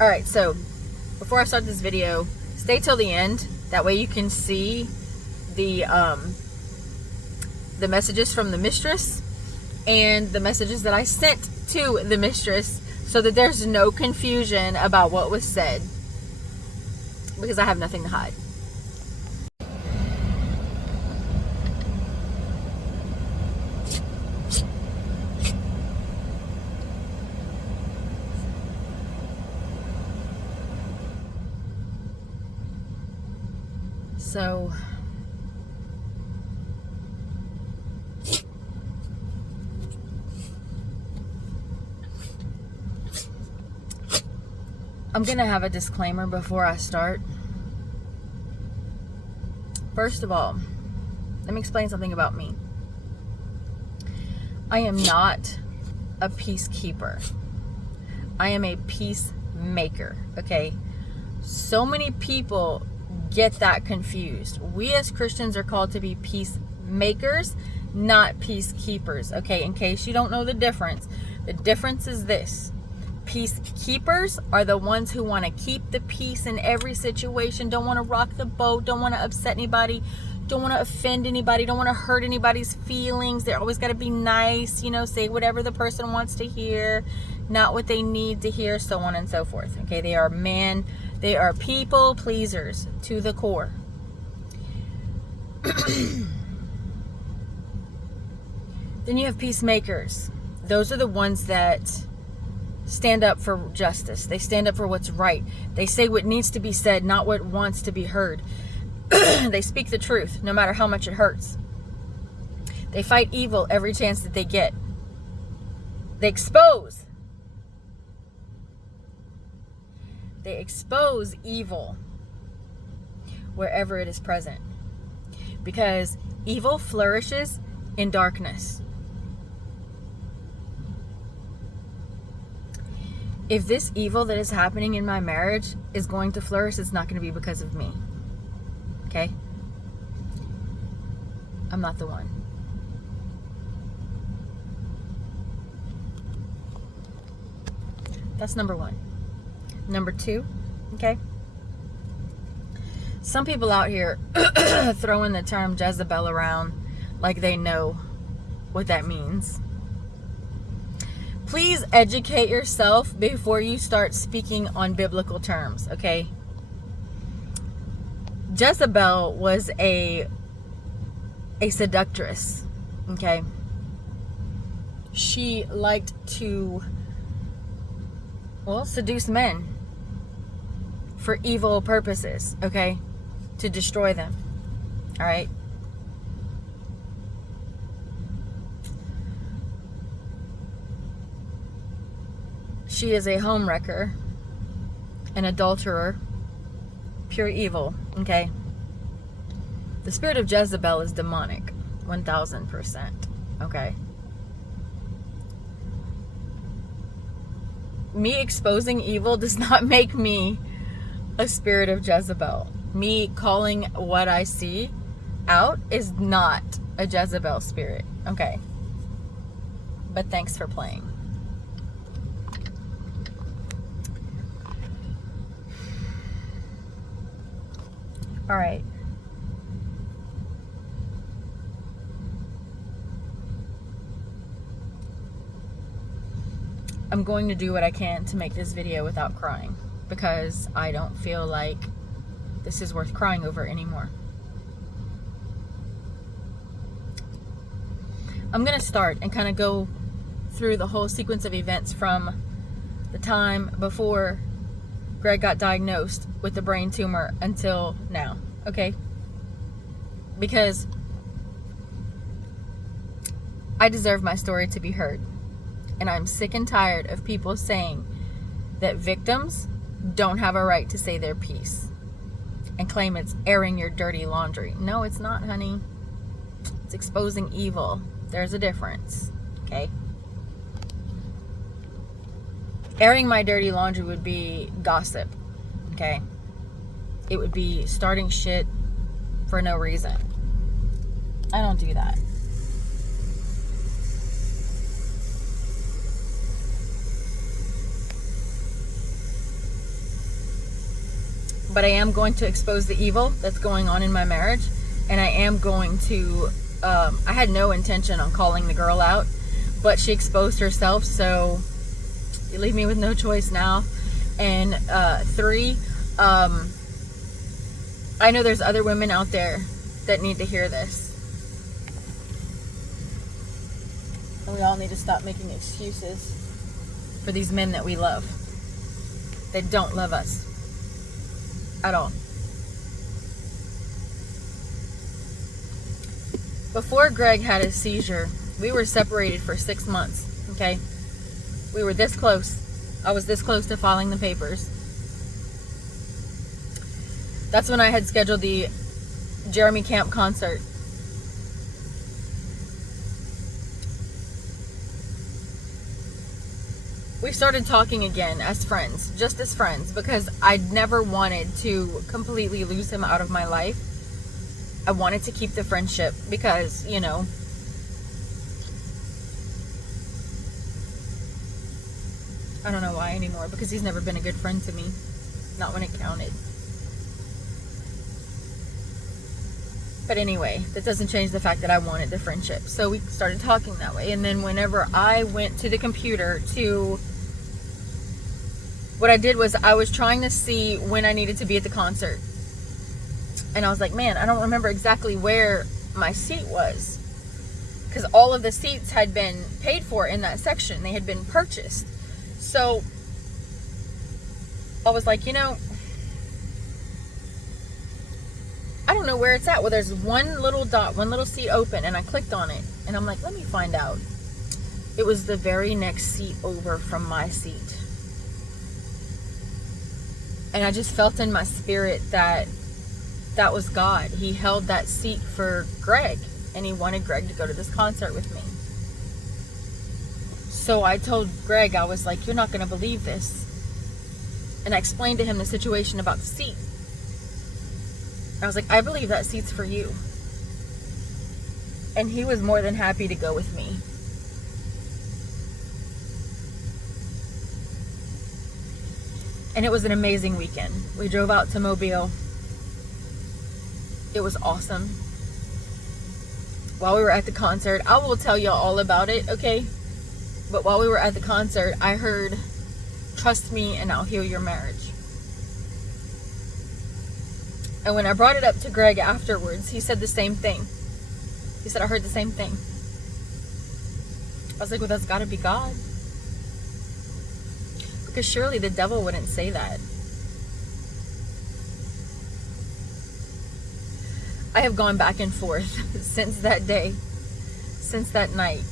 All right, so before I start this video, stay till the end. That way you can see the messages from the mistress and the messages that I sent to the mistress, so that there's no confusion about what was said, because I have nothing to hide. So I'm gonna have a disclaimer before I start. First of all, let me explain something about me. I am not a peacekeeper. I am a peacemaker, okay? So many people get that confused. We as Christians are called to be peacemakers, not peacekeepers, okay? In case you don't know the difference is this. Peacekeepers are the ones who want to keep the peace in every situation, don't want to rock the boat, don't want to upset anybody, don't want to offend anybody, don't want to hurt anybody's feelings. They're always got to be nice, say whatever the person wants to hear, not what they need to hear, so on and so forth. Okay, they are people pleasers to the core. Then you have peacemakers. Those are the ones that stand up for justice. They stand up for what's right. They say what needs to be said, not what wants to be heard. They speak the truth, no matter how much it hurts. They fight evil every chance that they get. They expose evil wherever it is present, because evil flourishes in darkness. If this evil that is happening in my marriage is going to flourish, it's not going to be because of me. Okay? I'm not the one. That's number one. Number two, okay? Some people out here throwing the term Jezebel around like they know what that means. Please educate yourself before you start speaking on biblical terms, okay? Jezebel was a seductress, okay? She liked to, seduce men for evil purposes, okay? To destroy them, all right? She is a homewrecker, an adulterer, pure evil, okay? The spirit of Jezebel is demonic, 1000%, okay? Me exposing evil does not make me a spirit of Jezebel. Me calling what I see out is not a Jezebel spirit, okay? But thanks for playing. All right. I'm going to do what I can to make this video without crying, because I don't feel like this is worth crying over anymore. I'm going to start and kind of go through the whole sequence of events from the time before Greg got diagnosed with the brain tumor until now, okay? Because I deserve my story to be heard. And I'm sick and tired of people saying that victims don't have a right to say their piece and claim it's airing your dirty laundry. No, it's not, honey. It's exposing evil. There's a difference, okay? Airing my dirty laundry would be gossip, okay? It would be starting shit for no reason. I don't do that. but I am going to expose the evil that's going on in my marriage, and I am going to, I had no intention on calling the girl out, but she exposed herself, so you leave me with no choice now. And 3, I know there's other women out there that need to hear this. And we all need to stop making excuses for these men that we love. They don't love us at all. Before Greg had his seizure, we were separated for 6 months, okay? We were this close. I was this close to filing the papers. That's when I had scheduled the Jeremy Camp concert. We started talking again as friends, just as friends, because I never wanted to completely lose him out of my life. I wanted to keep the friendship because, you know, I don't know why anymore, because he's never been a good friend to me. Not when it counted. But anyway, that doesn't change the fact that I wanted the friendship. So we started talking that way. And then whenever I went to the computer to... What I did was I was trying to see when I needed to be at the concert. And I was like, man, I don't remember exactly where my seat was. Because all of the seats had been paid for in that section. They had been purchased. So I was like, you know, I don't know where it's at. Well, there's one little dot, one little seat open, and I clicked on it. And I'm like, let me find out. It was the very next seat over from my seat. And I just felt in my spirit that that was God. He held that seat for Greg, and he wanted Greg to go to this concert with me. So I told Greg, I was like, you're not going to believe this. And I explained to him the situation about the seat. I was like, I believe that seat's for you. And he was more than happy to go with me. And it was an amazing weekend. We drove out to Mobile. It was awesome. While we were at the concert, I will tell y'all all about it, okay? But while we were at the concert, I heard, trust me and I'll heal your marriage. And when I brought it up to Greg afterwards, he said the same thing. He said, I heard the same thing. I was like, well, that's got to be God. Because surely the devil wouldn't say that. I have gone back and forth since that day, since that night,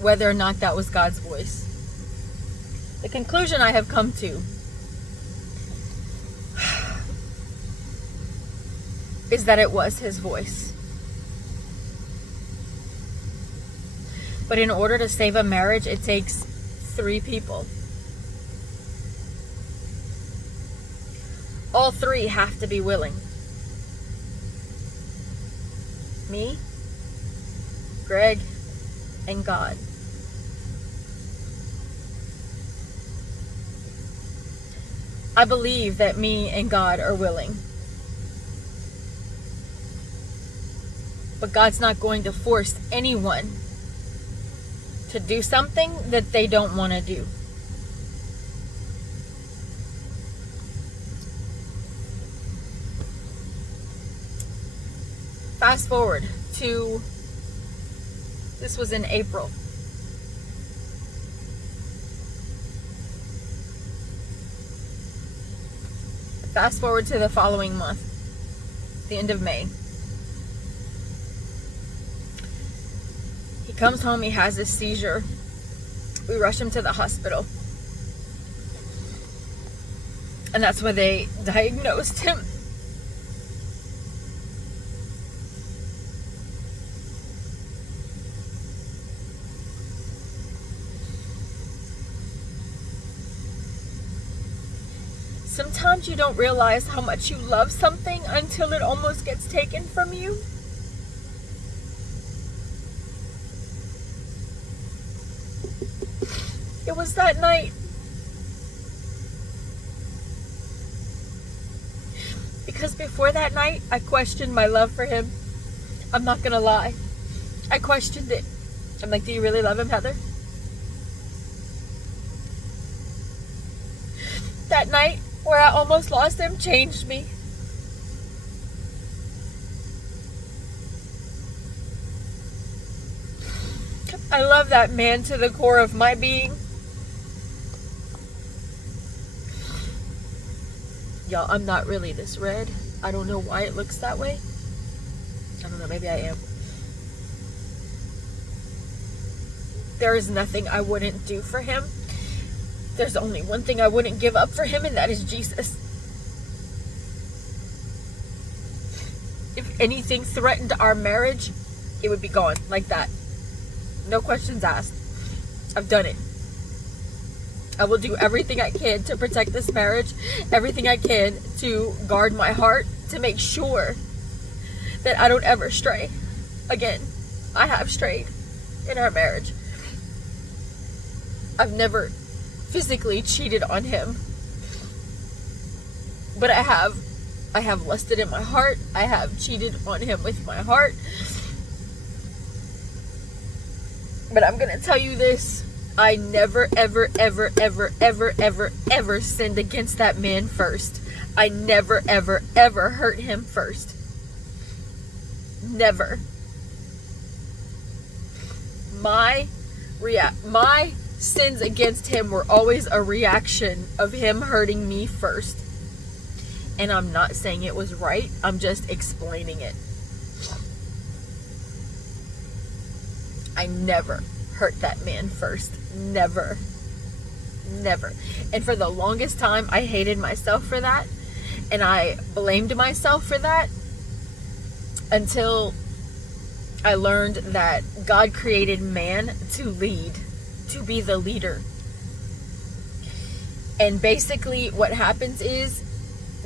whether or not that was God's voice. The conclusion I have come to is that it was his voice. But in order to save a marriage, it takes 3 people. All 3 have to be willing. Me, Greg, and God. I believe that me and God are willing. But God's not going to force anyone to do something that they don't want to do. Fast forward to, this was in April. Fast forward to the following month, the end of May. He comes home, he has a seizure. We rush him to the hospital. And that's when they diagnosed him. Sometimes you don't realize how much you love something until it almost gets taken from you. It was that night. Because before that night, I questioned my love for him. I'm not gonna lie. I questioned it. I'm like, do you really love him, Heather? That night where I almost lost him changed me. I love that man to the core of my being. Y'all, I'm not really this red. I don't know why it looks that way. I don't know, maybe I am. There is nothing I wouldn't do for him. There's only one thing I wouldn't give up for him, and that is Jesus. If anything threatened our marriage, it would be gone like that. No questions asked. I've done it. I will do everything I can to protect this marriage, everything I can to guard my heart, to make sure that I don't ever stray again. I have strayed in our marriage. I've never physically cheated on him, but I have lusted in my heart. I have cheated on him with my heart. But I'm gonna tell you this, I never, ever, ever, ever, ever, ever, ever sinned against that man first. I never, ever, ever hurt him first. Never. My sins against him were always a reaction of him hurting me first. And I'm not saying it was right, I'm just explaining it. I never hurt that man first. Never. Never. And for the longest time, I hated myself for that. And I blamed myself for that. Until I learned that God created man to lead. To be the leader. And basically what happens is,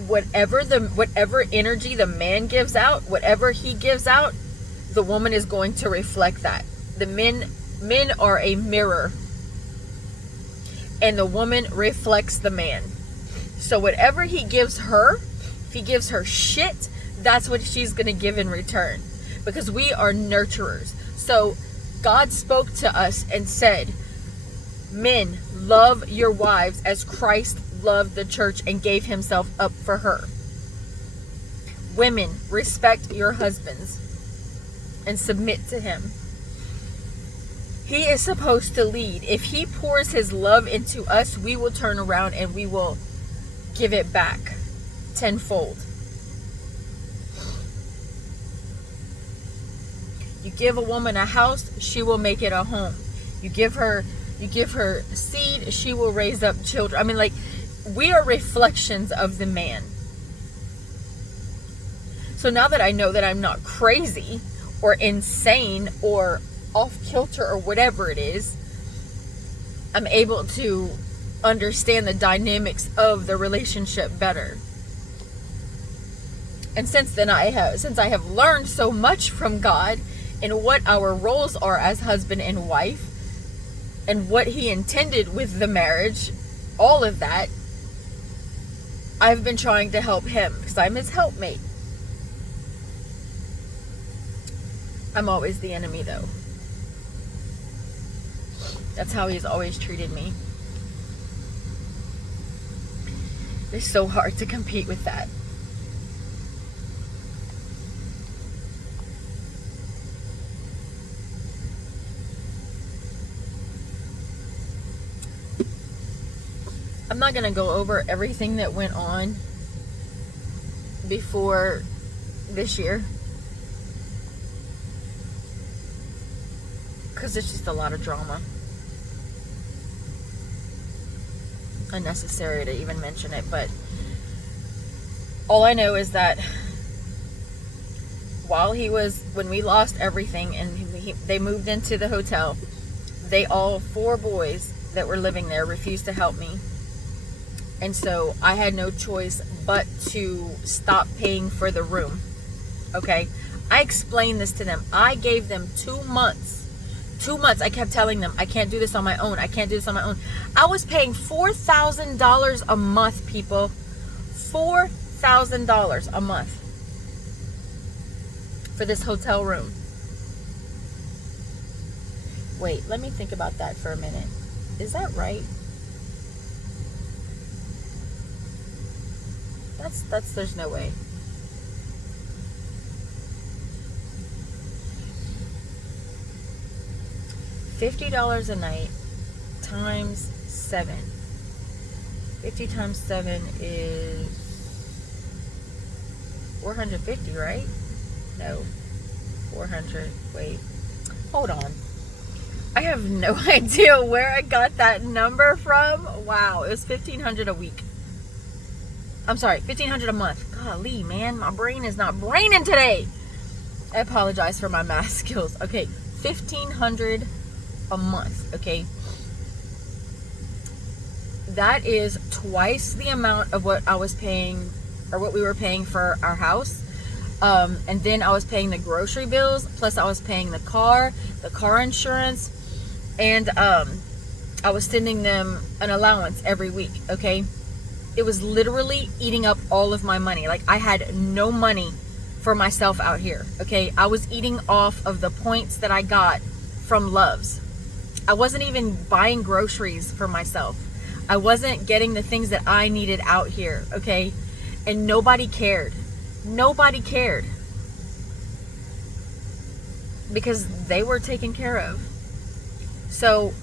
whatever energy the man gives out, whatever he gives out, the woman is going to reflect that. The men are a mirror, and the woman reflects the man. So whatever he gives her, if he gives her shit, that's what she's going to give in return, because we are nurturers. So God spoke to us and said, men, love your wives as Christ loved the church and gave himself up for her. Women, respect your husbands and submit to him. He is supposed to lead. If he pours his love into us, we will turn around and we will give it back tenfold. You give a woman a house, she will make it a home. You give her seed, she will raise up children. I mean, like, we are reflections of the man. So now that I know that I'm not crazy or insane or off kilter or whatever it is, I'm able to understand the dynamics of the relationship better. And since I have learned so much from God and what our roles are as husband and wife and what he intended with the marriage, all of that, I've been trying to help him because I'm his helpmate. I'm always the enemy though. That's how he's always treated me. It's so hard to compete with that. I'm not going to go over everything that went on before this year, because it's just a lot of drama. Unnecessary to even mention it, but all I know is that when we lost everything and they moved into the hotel, all 4 boys that were living there refused to help me. And so I had no choice but to stop paying for the room. Okay? I explained this to them. I gave them 2 months. 2 months. I kept telling them, I can't do this on my own. I can't do this on my own. I was paying $4,000 a month, people. $4,000 $50,000 a month for this hotel room. Wait, let me think about that for a minute. Is that right? There's no way. $50 a night times 7. 50 times 7 is 450, right? No. 400. Wait. Hold on. I have no idea where I got that number from. Wow. It was $1,500 a week. I'm sorry, $1,500 a month. Golly, man. My brain is not braining today. I apologize for my math skills. Okay. $1,500 a month. Okay. That is twice the amount of what I was paying, or what we were paying for our house. And then I was paying the grocery bills, plus I was paying the car insurance, and I was sending them an allowance every week. Okay. It was literally eating up all of my money. Like, I had no money for myself out here. Okay. I was eating off of the points that I got from Love's. I wasn't even buying groceries for myself. I wasn't getting the things that I needed out here. Okay. And nobody cared. Nobody cared. Because they were taken care of. So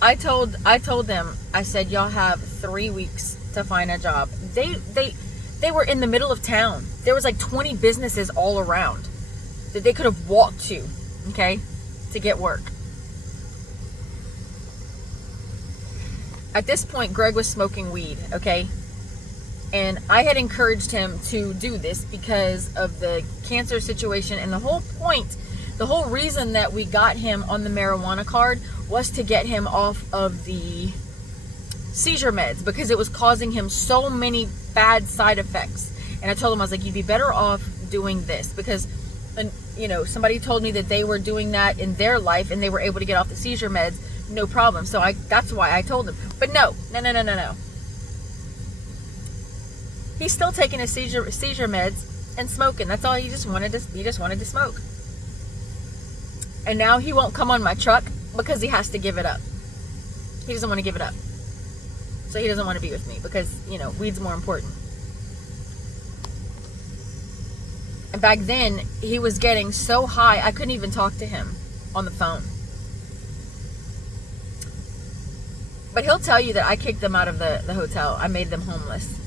I told them, I said, y'all have 3 weeks to find a job. They were in the middle of town. There was like 20 businesses all around that they could have walked to, okay, to get work. At this point, Greg was smoking weed, okay? And I had encouraged him to do this because of the cancer situation. And the whole point, the whole reason that we got him on the marijuana card was to get him off of the seizure meds, because it was causing him so many bad side effects. And I told him, I was like, you'd be better off doing this, because, you know, somebody told me that they were doing that in their life and they were able to get off the seizure meds, no problem. So that's why I told him. But no. He's still taking his seizure meds and smoking. That's all. He just wanted to smoke. And now he won't come on my truck because he has to give it up. He doesn't want to give it up. So he doesn't want to be with me because, you know, weed's more important. And back then, he was getting so high, I couldn't even talk to him on the phone. But he'll tell you that I kicked them out of the hotel. I made them homeless.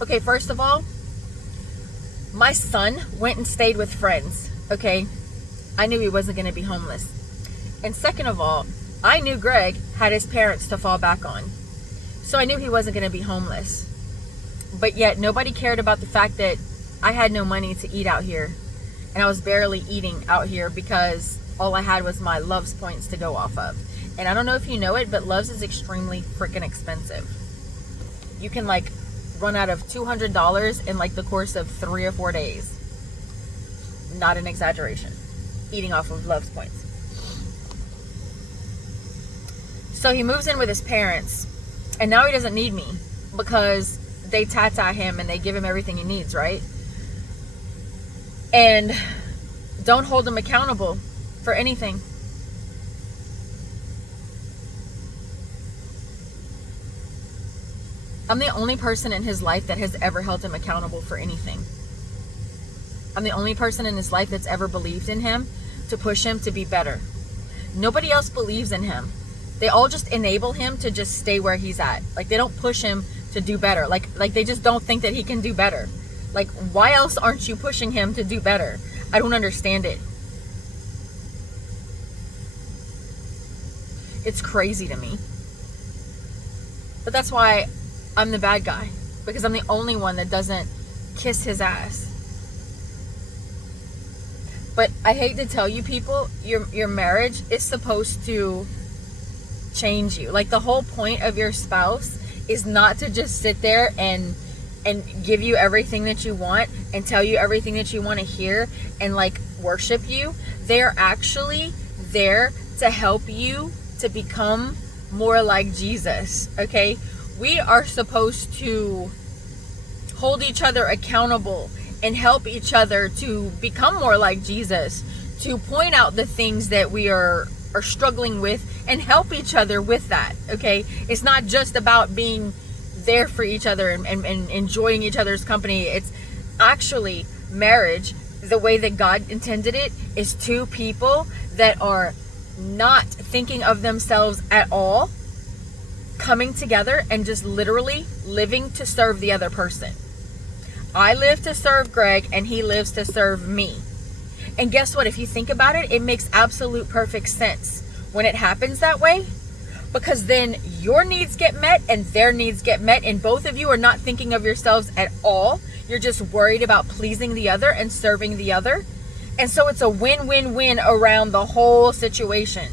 Okay, first of all, my son went and stayed with friends, okay? I knew he wasn't going to be homeless. And second of all, I knew Greg had his parents to fall back on. So I knew he wasn't going to be homeless. But yet, nobody cared about the fact that I had no money to eat out here. And I was barely eating out here because all I had was my Love's points to go off of. And I don't know if you know it, but Love's is extremely freaking expensive. You can like run out of $200 in like the course of 3 or 4 days. Not an exaggeration. Eating off of Love's points. So he moves in with his parents, and now he doesn't need me because they tata him and they give him everything he needs, right? And don't hold him accountable for anything. I'm the only person in his life that has ever held him accountable for anything. I'm the only person in his life that's ever believed in him to push him to be better. Nobody else believes in him. They all just enable him to just stay where he's at. Like, they don't push him to do better. Like they just don't think that he can do better. Like, why else aren't you pushing him to do better? I don't understand it. It's crazy to me. But that's why I'm the bad guy. Because I'm the only one that doesn't kiss his ass. But I hate to tell you people, your marriage is supposed to change you. Like, the whole point of your spouse is not to just sit there and give you everything that you want and tell you everything that you want to hear and like worship you. They're actually there to help you to become more like Jesus. Okay? We are supposed to hold each other accountable and help each other to become more like Jesus, to point out the things that we are struggling with and help each other with that. Okay, it's not just about being there for each other and enjoying each other's company. It's actually marriage, the way that God intended it, is two people that are not thinking of themselves at all, coming together and just literally living to serve the other person. I live to serve Greg and he lives to serve me. And guess what? If you think about it, it makes absolute perfect sense when it happens that way, because then your needs get met and their needs get met, and both of you are not thinking of yourselves at all. You're just worried about pleasing the other and serving the other. And so it's a win-win-win around the whole situation.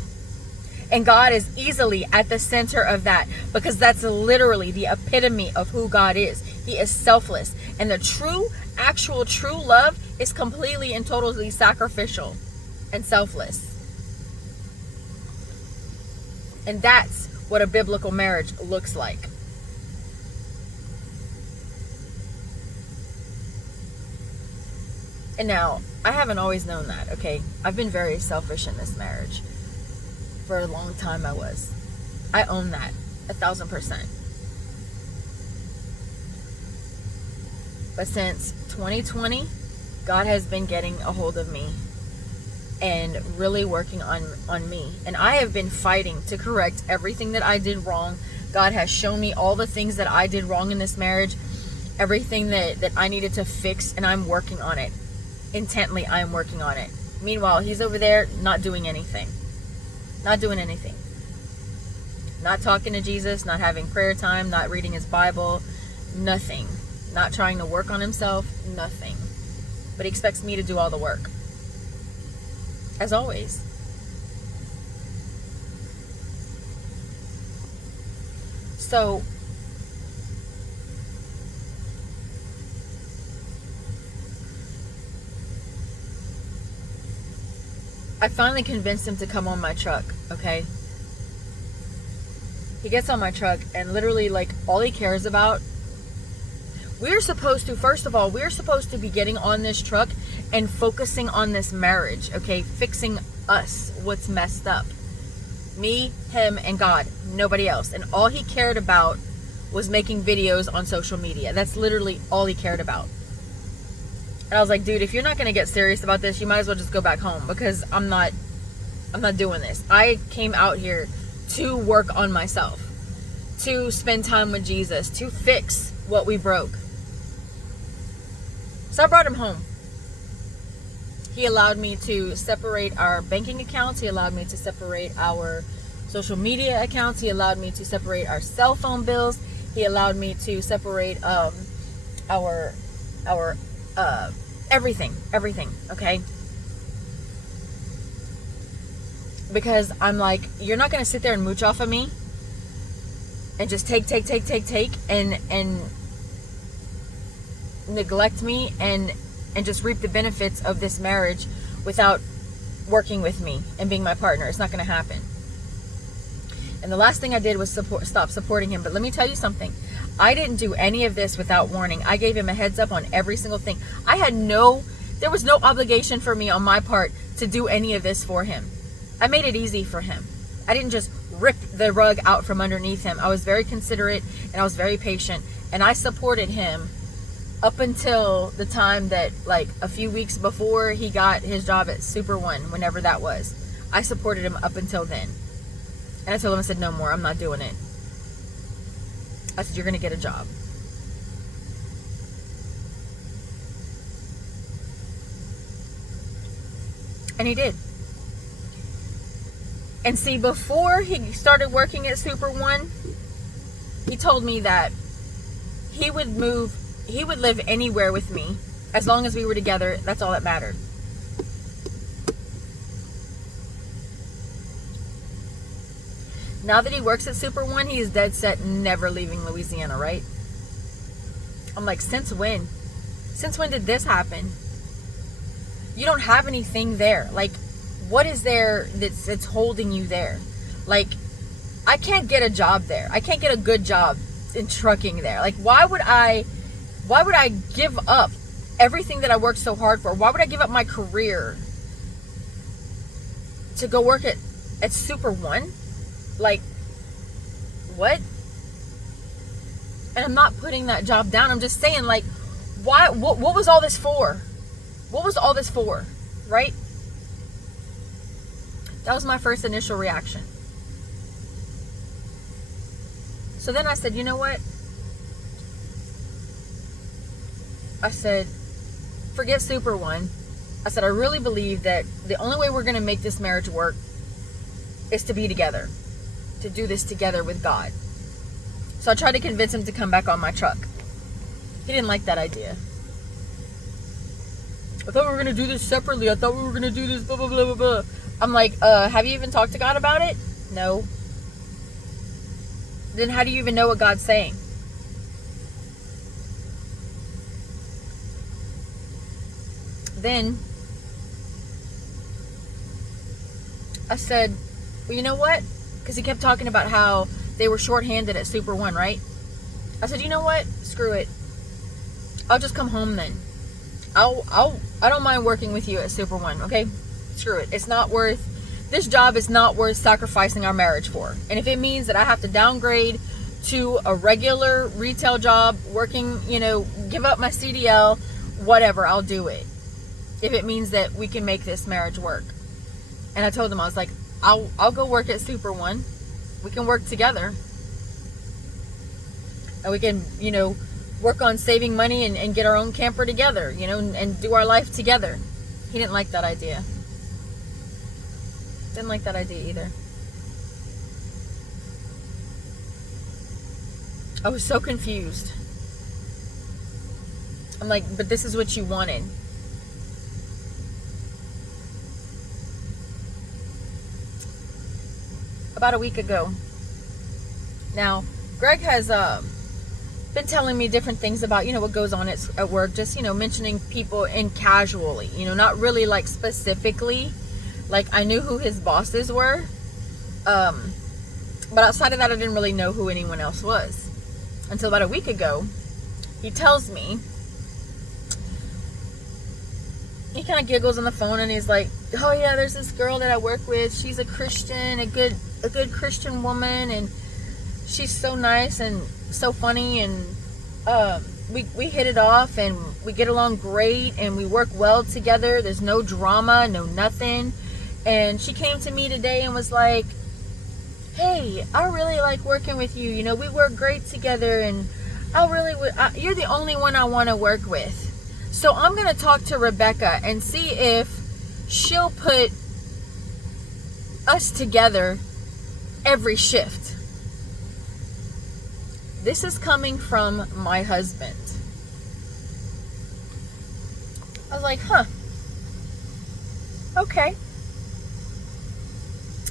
And God is easily at the center of that, because that's literally the epitome of who God is. He is selfless. And the true, actual, true love is completely and totally sacrificial and selfless. And that's what a biblical marriage looks like. And now, I haven't always known that, okay? I've been very selfish in this marriage. For a long time I was. I own that 1,000%. But since 2020, God has been getting a hold of me and really working on me. And I have been fighting to correct everything that I did wrong. God has shown me all the things that I did wrong in this marriage, everything that I needed to fix, and I'm working on it. Intently, I am working on it. Meanwhile, he's over there not doing anything. Not doing anything. Not talking to Jesus, not having prayer time, not reading his Bible, nothing. Not trying to work on himself, nothing. But he expects me to do all the work. As always. So, I finally convinced him to come on my truck, okay? He gets on my truck and literally, like, all he cares about, first of all, we're supposed to be getting on this truck and focusing on this marriage, okay? Fixing us, what's messed up. Me, him, and God, nobody else. And all he cared about was making videos on social media. That's literally all he cared about. And I was like, dude, if you're not going to get serious about this, you might as well just go back home, because I'm not doing this. I came out here to work on myself, to spend time with Jesus, to fix what we broke. So I brought him home. He allowed me to separate our banking accounts. He allowed me to separate our social media accounts. He allowed me to separate our cell phone bills. He allowed me to separate our everything, okay? Because I'm like, you're not going to sit there and mooch off of me and just take and neglect me and just reap the benefits of this marriage without working with me and being my partner. It's not going to happen. And the last thing I did was stop supporting him. But let me tell you something. I didn't do any of this without warning. I gave him a heads up on every single thing. There was no obligation for me on my part to do any of this for him. I made it easy for him. I didn't just rip the rug out from underneath him. I was very considerate and I was very patient. And I supported him up until the time that, like, a few weeks before he got his job at Super One, whenever that was. I supported him up until then. And I told him, I said, no more, I'm not doing it. I said, you're going to get a job. And he did. And see, before he started working at Super One, he told me that he would live anywhere with me as long as we were together. That's all that mattered. Now that he works at Super One, he is dead set never leaving Louisiana, right? I'm like, since when? Since when did this happen? You don't have anything there. Like, what is there that's holding you there? Like, I can't get a job there. I can't get a good job in trucking there. Like, why would I Why would I give up everything that I worked so hard for? Why would I give up my career to go work at Super One? Like, what? And I'm not putting that job down. I'm just saying, like, why? What was all this for? What was all this for? Right? That was my first initial reaction. So then I said, you know what? I said, forget Super One. I said, I really believe that the only way we're going to make this marriage work is to be together, to do this together with God. So I tried to convince him to come back on my truck. He didn't like that idea. I thought we were going to do this separately. I thought we were going to do this blah, blah, blah, blah, blah. I'm like, have you even talked to God about it? No. Then how do you even know what God's saying? Then I said, well, you know what? Because he kept talking about how they were shorthanded at Super One, right? I said, you know what? Screw it. I'll just come home then. I don't mind working with you at Super One, okay? Screw it. This job is not worth sacrificing our marriage for. And if it means that I have to downgrade to a regular retail job, working, give up my CDL, whatever, I'll do it. If it means that we can make this marriage work. And I told him, I was like, I'll go work at Super One. We can work together. And we can, work on saving money and get our own camper together, and do our life together. He didn't like that idea. Didn't like that idea either. I was so confused. I'm like, but this is what you wanted. About a week ago. Now, Greg has been telling me different things about, what goes on at work. Just, mentioning people in casually. Not really like specifically. Like, I knew who his bosses were. But outside of that, I didn't really know who anyone else was. Until about a week ago, he tells me, he kind of giggles on the phone and he's like, oh yeah, there's this girl that I work with. She's a Christian, a good Christian woman, and she's so nice and so funny, and we hit it off and we get along great and we work well together. There's no drama, no nothing. And she came to me today and was like, hey, I really like working with you. We work great together, and you're the only one I want to work with. So I'm going to talk to Rebecca and see if she'll put us together every shift. This is coming from my husband. I was like, huh. Okay.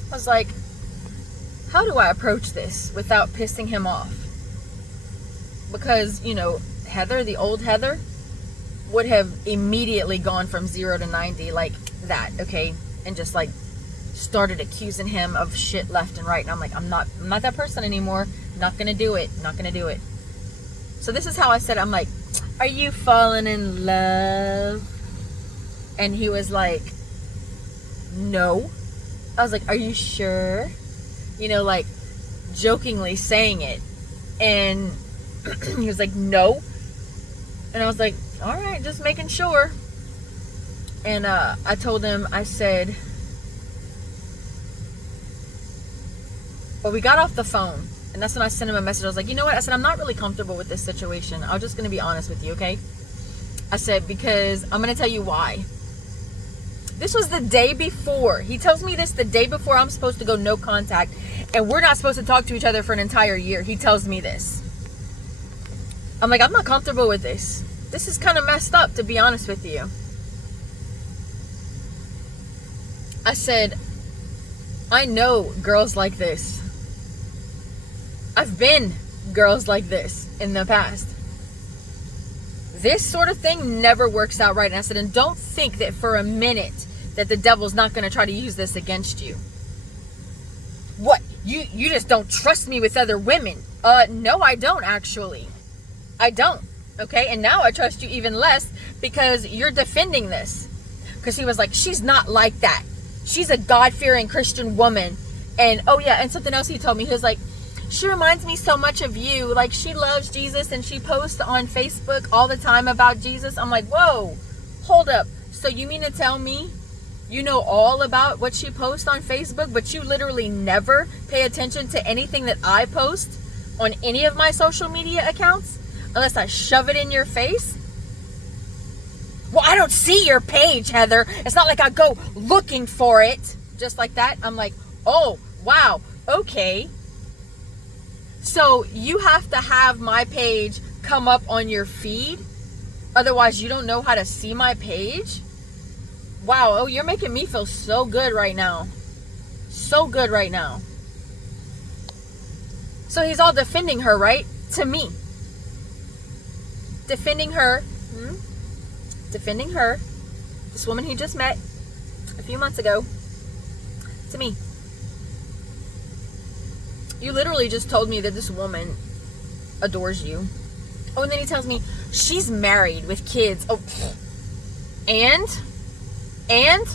I was like, how do I approach this without pissing him off? Because, Heather, the old Heather, would have immediately gone from 0 to 90 like that, okay? And just like started accusing him of shit left and right. And I'm like, I'm not that person anymore. Not gonna do it. Not gonna do it. So this is how I said, I'm like, are you falling in love? And he was like, no. I was like, are you sure? Like jokingly saying it. And he was like, no. And I was like, all right, just making sure. And I told him, I said, well, we got off the phone. And that's when I sent him a message. I was like, you know what? I said, I'm not really comfortable with this situation. I'm just going to be honest with you, okay? I said, because I'm going to tell you why. This was the day before. He tells me this the day before I'm supposed to go no contact. And we're not supposed to talk to each other for an entire year. He tells me this. I'm like, I'm not comfortable with this. This is kind of messed up, to be honest with you. I said, I know girls like this. I've been girls like this in the past. This sort of thing never works out right. And I said, and don't think that for a minute that the devil's not going to try to use this against you. What? You just don't trust me with other women? No, I don't actually. I don't. Okay, and now I trust you even less because you're defending this. Because he was like, she's not like that. She's a God-fearing Christian woman. And, oh yeah, and something else he told me. He was like, she reminds me so much of you. Like, she loves Jesus and she posts on Facebook all the time about Jesus. I'm like, whoa, hold up. So you mean to tell me you know all about what she posts on Facebook, but you literally never pay attention to anything that I post on any of my social media accounts unless I shove it in your face? Well, I don't see your page, Heather. It's not like I go looking for it. Just like that. I'm like, oh, wow, okay. So you have to have my page come up on your feed? Otherwise, you don't know how to see my page? Wow, oh, you're making me feel so good right now. So good right now. So he's all defending her, right? To me. Defending her. Defending her. This woman he just met a few months ago. To me. You literally just told me that this woman adores you. Oh, and then he tells me she's married with kids. Oh, and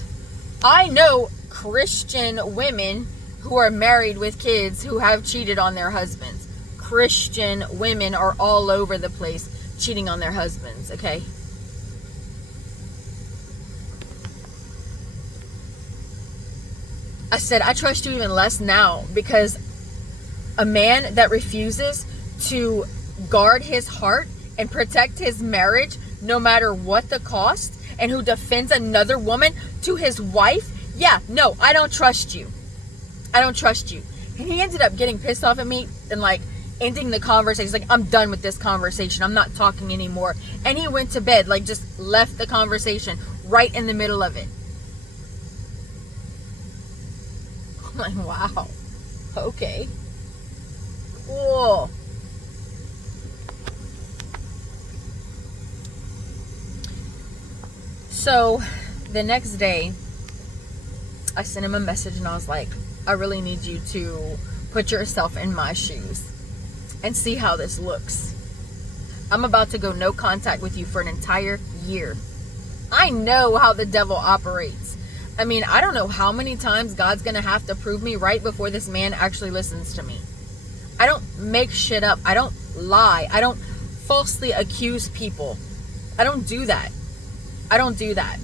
I know Christian women who are married with kids who have cheated on their husbands. Christian women are all over the place cheating on their husbands, okay? I said, I trust you even less now because a man that refuses to guard his heart and protect his marriage no matter what the cost, and who defends another woman to his wife, yeah, no, I don't trust you. I don't trust you. And he ended up getting pissed off at me and like ending the conversation. He's like, I'm done with this conversation. I'm not talking anymore. And he went to bed, like just left the conversation right in the middle of it. I'm like, wow. Okay. Cool. So the next day, I sent him a message and I was like, I really need you to put yourself in my shoes and see how this looks. I'm about to go no contact with you for an entire year. I know how the devil operates. I mean, I don't know how many times God's going to have to prove me right before this man actually listens to me. I don't make shit up. I don't lie. I don't falsely accuse people. I don't do that. I don't do that.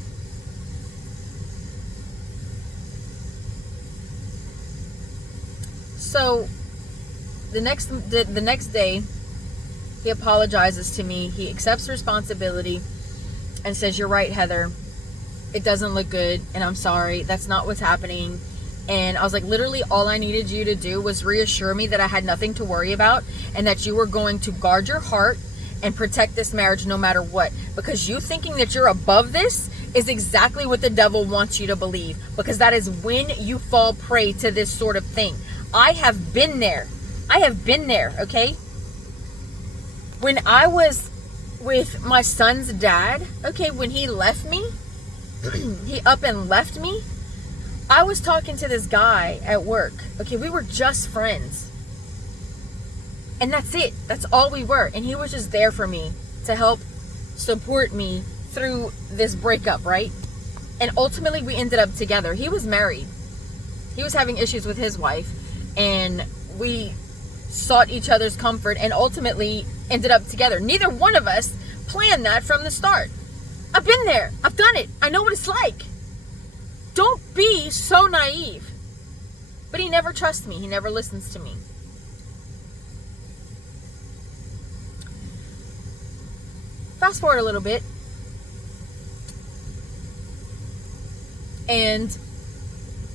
So the next day, he apologizes to me. He accepts responsibility and says, you're right, Heather. It doesn't look good and I'm sorry. That's not what's happening. And I was like, literally all I needed you to do was reassure me that I had nothing to worry about and that you were going to guard your heart and protect this marriage no matter what. Because you thinking that you're above this is exactly what the devil wants you to believe. Because that is when you fall prey to this sort of thing. I have been there. I have been there, okay? When I was with my son's dad, okay, when he left me, he up and left me, I was talking to this guy at work. Okay, we were just friends. And that's it. That's all we were. And he was just there for me to help support me through this breakup, right? And ultimately we ended up together. He was married. He was having issues with his wife. And we sought each other's comfort and ultimately ended up together. Neither one of us planned that from the start. I've been there. I've done it. I know what it's like. Don't be so naive. But he never trusts me. He never listens to me. Fast forward a little bit. And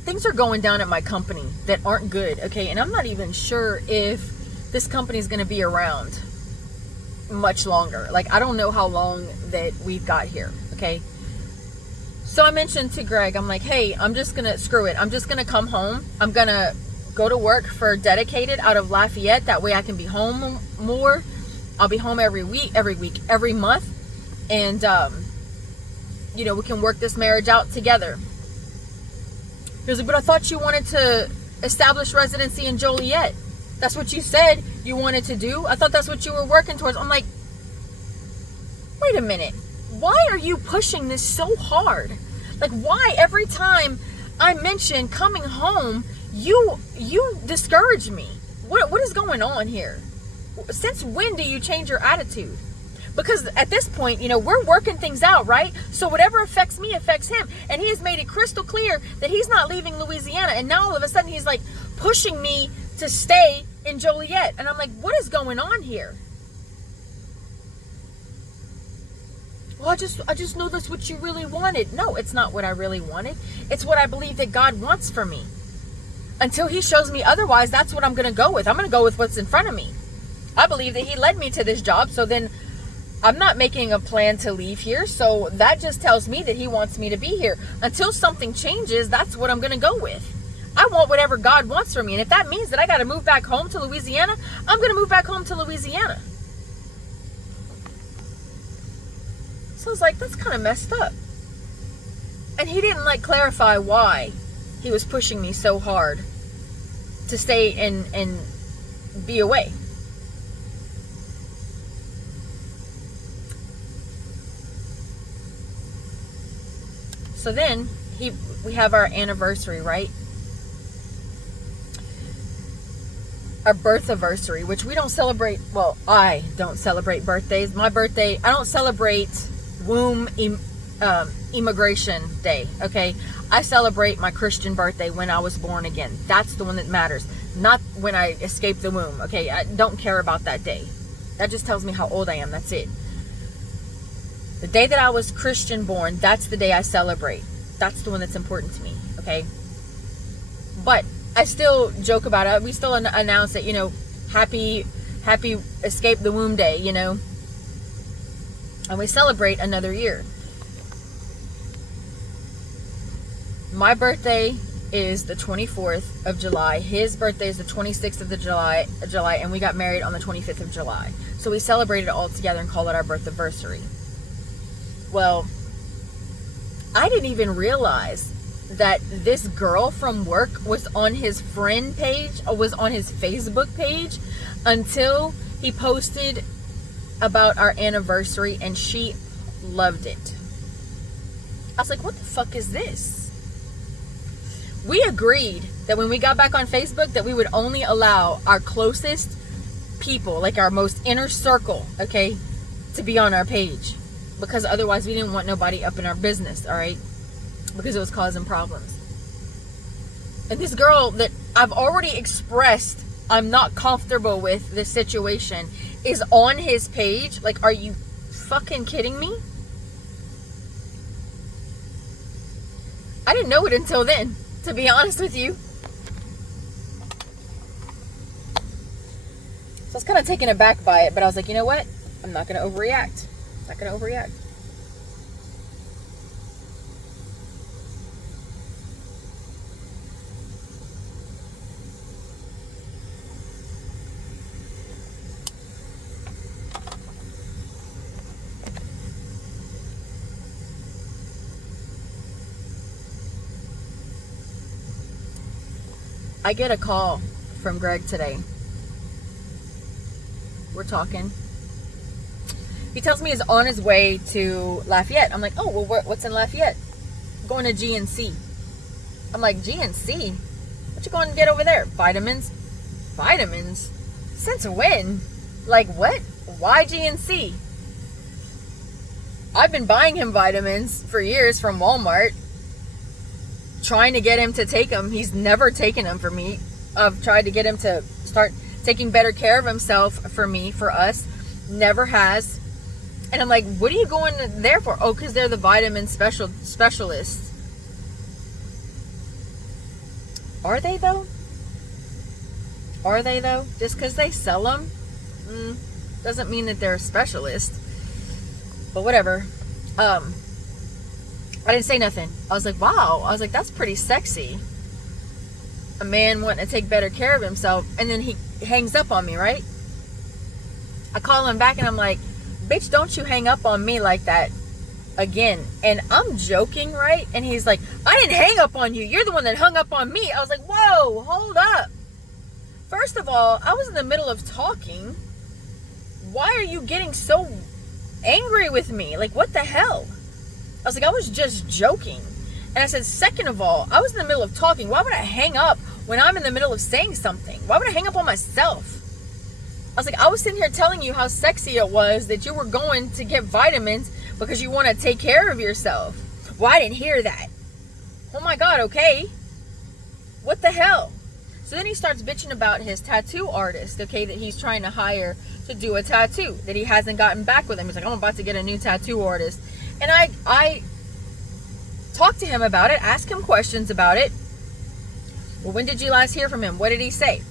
things are going down at my company that aren't good, okay? And I'm not even sure if this company is going to be around much longer. Like, I don't know how long that we've got here, okay? So I mentioned to Greg, I'm like, hey, I'm just going to, screw it. I'm just going to come home. I'm going to go to work for Dedicated out of Lafayette. That way I can be home more. I'll be home every month. And, you know, we can work this marriage out together. He was like, but I thought you wanted to establish residency in Joliet. That's what you said you wanted to do. I thought that's what you were working towards. I'm like, wait a minute, why are you pushing this so hard? Like, why every time I mention coming home, you discourage me? What is going on here? Since when do you change your attitude? Because at this point, we're working things out, right? So whatever affects me affects him. And he has made it crystal clear that he's not leaving Louisiana. And now all of a sudden he's like pushing me to stay in Joliet. And I'm like, what is going on here? Well, I just know that's what you really wanted. No, it's not what I really wanted. It's what I believe that God wants for me. Until he shows me otherwise, that's what I'm going to go with. I'm going to go with what's in front of me. I believe that he led me to this job. So then I'm not making a plan to leave here. So that just tells me that he wants me to be here. Until something changes, that's what I'm going to go with. I want whatever God wants for me. And if that means that I got to move back home to Louisiana, I'm going to move back home to Louisiana. So I was like, that's kind of messed up. And he didn't clarify why he was pushing me so hard to stay and be away. So then we have our anniversary, right? Our birth anniversary, which we don't celebrate. Well, I don't celebrate birthdays. My birthday, I don't celebrate womb immigration day, okay? I celebrate my Christian birthday when I was born again. That's the one that matters, not when I escaped the womb, okay? I don't care about that day. That just tells me how old I am. That's it. The day that I was Christian born, that's the day I celebrate. That's the one that's important to me, okay? But I still joke about it. We still announce it, happy escape the womb day, and we celebrate another year. My birthday is the 24th of July. His birthday is the 26th of July, and we got married on the 25th of July. So we celebrated it all together and call it our birth anniversary. Well, I didn't even realize that this girl from work was on his friend page, or was on his Facebook page, until he posted about our anniversary, and she loved it. I was like, what the fuck is this? We agreed that when we got back on Facebook that we would only allow our closest people, like our most inner circle, okay, to be on our page. Because otherwise we didn't want nobody up in our business, all right? Because it was causing problems. And this girl that I've already expressed I'm not comfortable with this situation is on his page. Like, are you fucking kidding me? I didn't know it until then, to be honest with you. So I was kind of taken aback by it, but I was like, you know what? I'm not going to overreact. Not going to overreact. I get a call from Greg today. We're talking. He tells me he's on his way to Lafayette. I'm like, oh, well, what's in Lafayette? Going to GNC. I'm like, GNC? What you going to get over there? Vitamins? Vitamins? Since when? Like, what? Why GNC? I've been buying him vitamins for years from Walmart. Trying to get him to take them. He's never taken them for me. I've tried to get him to start taking better care of himself for me, for us. Never has. And I'm like, what are you going there for? Oh, because they're the vitamin specialists. Are they though? Are they though? Just because they sell them doesn't mean that they're a specialist. But whatever. I didn't say nothing. I was like, wow. I was like, that's pretty sexy. A man wanting to take better care of himself. And then he hangs up on me, right? I call him back and I'm like, bitch, don't you hang up on me like that again. And I'm joking, right? And he's like, I didn't hang up on you. You're the one that hung up on me. I was like, whoa, hold up. First of all, I was in the middle of talking. Why are you getting so angry with me? Like, what the hell? I was like, I was just joking. And I said, second of all, I was in the middle of talking. Why would I hang up when I'm in the middle of saying something? Why would I hang up on myself? I was like, I was sitting here telling you how sexy it was that you were going to get vitamins because you want to take care of yourself. Well, I didn't hear that. Oh my God, okay. What the hell? So then he starts bitching about his tattoo artist, okay, that he's trying to hire to do a tattoo, that he hasn't gotten back with him. He's like, I'm about to get a new tattoo artist. And I talked to him about it, asked him questions about it. Well, when did you last hear from him? What did he say?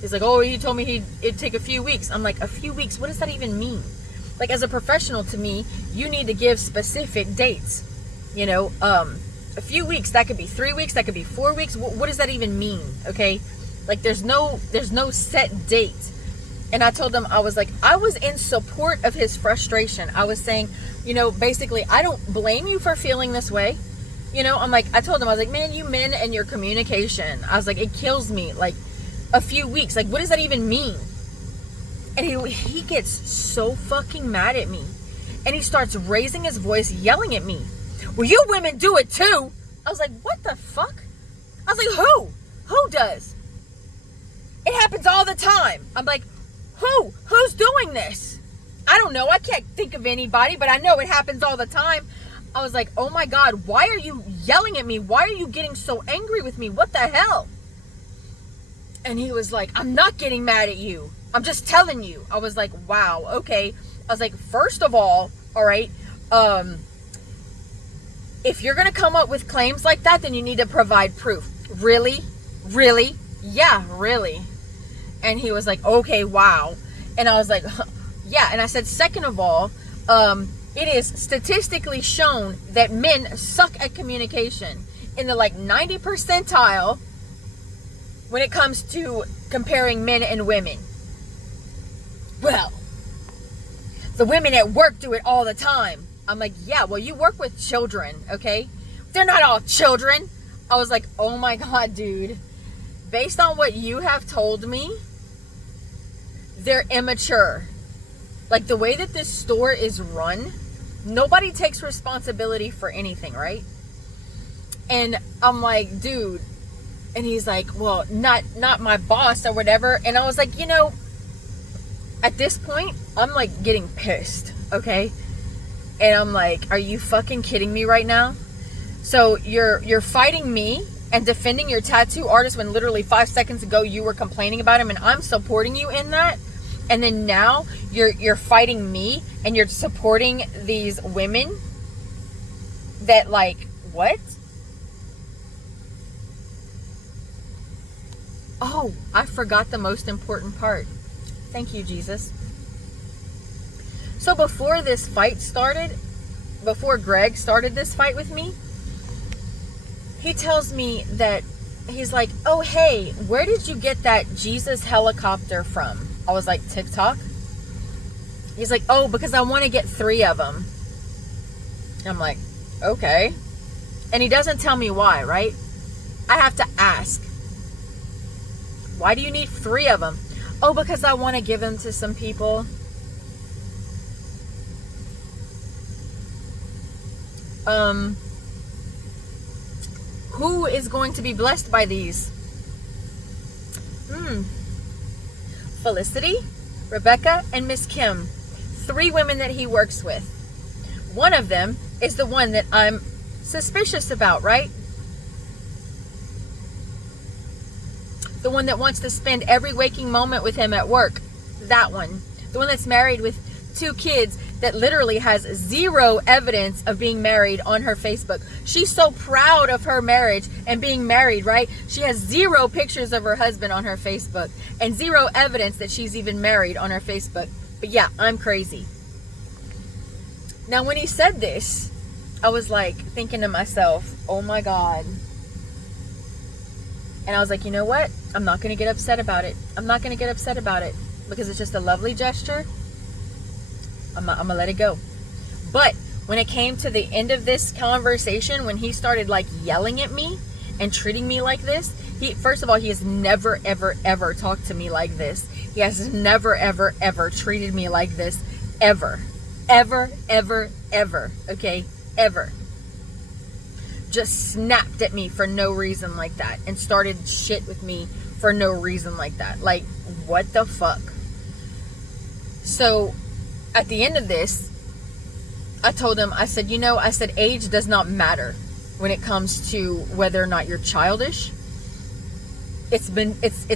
He's like, oh, he told me it'd take a few weeks. I'm like, a few weeks? What does that even mean? Like, as a professional, to me, you need to give specific dates. You know, a few weeks, that could be 3 weeks, that could be 4 weeks. What does that even mean? Okay? Like, there's no set date. And I told him, I was like, I was in support of his frustration. I was saying, you know, basically, I don't blame you for feeling this way. You know, I'm like, I told him, I was like, man, you men and your communication. I was like, it kills me. Like, a few weeks. Like, what does that even mean? And he gets so fucking mad at me. And he starts raising his voice, yelling at me. Well, you women do it too. I was like, what the fuck? I was like, who? Who does? It happens all the time. I'm like, who? Who's doing this? I don't know. I can't think of anybody, but I know it happens all the time. I was like, oh my God, why are you yelling at me? Why are you getting so angry with me? What the hell? And he was like, I'm not getting mad at you. I'm just telling you. I was like, wow, okay. I was like, first of all right, if you're going to come up with claims like that, then you need to provide proof. Really? Really? Yeah, really. And he was like, okay, wow. And I was like, yeah. And I said, second of all, it is statistically shown that men suck at communication in the like 90 percentile when it comes to comparing men and women. Well, the women at work do it all the time. I'm like, yeah, well, you work with children, okay? They're not all children. I was like, oh my God, dude. Based on what you have told me, they're immature. Like, the way that this store is run, nobody takes responsibility for anything, right? And I'm like, dude. And he's like, well, not my boss or whatever. And I was like, you know, at this point, I'm like getting pissed, okay? And I'm like, are you fucking kidding me right now? So you're fighting me and defending your tattoo artist when literally 5 seconds ago you were complaining about him, and I'm supporting you in that. And then now you're fighting me and you're supporting these women that, like, what? Oh, I forgot the most important part. Thank you, Jesus. So before this fight started, before Greg started this fight with me, he tells me that, he's like, oh, hey, where did you get that Jesus helicopter from? I was like, TikTok? He's like, oh, because I want to get 3 of them. I'm like, okay. And he doesn't tell me why, right? I have to ask. Why do you need 3 of them? Oh, because I want to give them to some people. Who is going to be blessed by these? Felicity, Rebecca, and Miss Kim. 3 women that he works with. One of them is the one that I'm suspicious about, right? The one that wants to spend every waking moment with him at work. That one. The one that's married with 2 kids that literally has 0 evidence of being married on her Facebook. She's so proud of her marriage and being married, right? She has 0 pictures of her husband on her Facebook and 0 evidence that she's even married on her Facebook. But yeah, I'm crazy. Now, when he said this, I was like thinking to myself, oh my God. And I was like, you know what? I'm not going to get upset about it. I'm not going to get upset about it because it's just a lovely gesture. I'm going to let it go. But when it came to the end of this conversation, when he started like yelling at me and treating me like this, first of all, he has never, ever, ever talked to me like this. He has never, ever, ever treated me like this, ever, ever, ever, ever, okay, ever, just snapped at me for no reason like that and started shit with me for no reason like that. Like, what the fuck? So at the end of this, I told him, I said, I said, age does not matter when it comes to whether or not you're childish. It's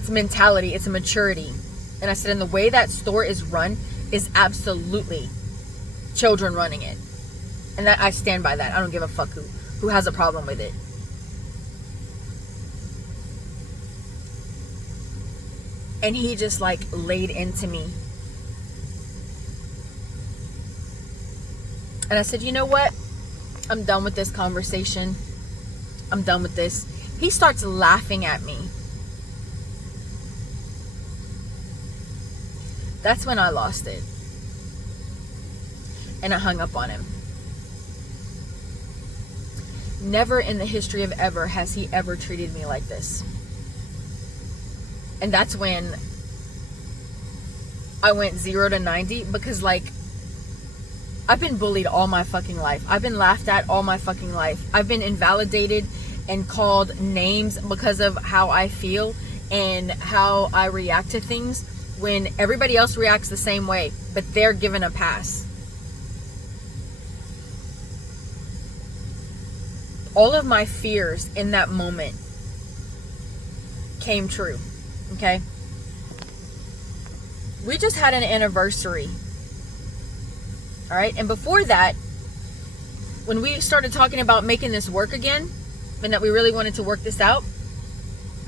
mentality, it's a maturity. And I said, and the way that store is run is absolutely children running it. And that I stand by that. I don't give a fuck who has a problem with it. And he just like laid into me. And I said, you know what? I'm done with this conversation. I'm done with this. He starts laughing at me. That's when I lost it. And I hung up on him. Never in the history of ever has he ever treated me like this. And that's when I went 0 to 90, because like, I've been bullied all my fucking life. I've been laughed at all my fucking life. I've been invalidated and called names because of how I feel and how I react to things, when everybody else reacts the same way, but they're given a pass. All of my fears in that moment came true. Okay? We just had an anniversary. All right? And before that, when we started talking about making this work again, and that we really wanted to work this out,